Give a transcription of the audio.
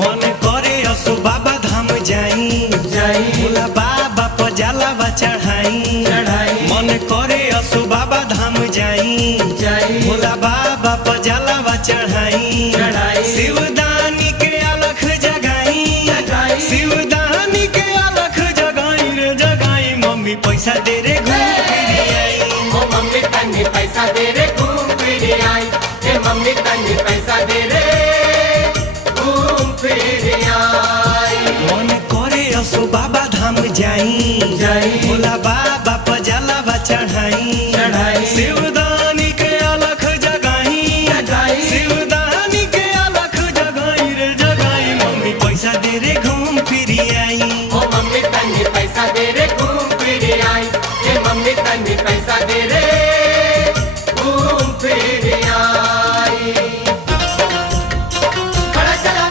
मन करे असो बाबा धाम जाई भोला बाबा पजाला चढ़ाई मन करे असो बाबा धाम जाई भोला बाबा पजाला चढ़ाई शिवदानी के अलख जगाई शिवदानी के अलख जगाई रे जगाई मम्मी पैसा दे रे घूम फिर आई ओ मम्मी तन्नी पैसा दे रे घूम फिर आई ए मम्मी तन्नी पैसा दे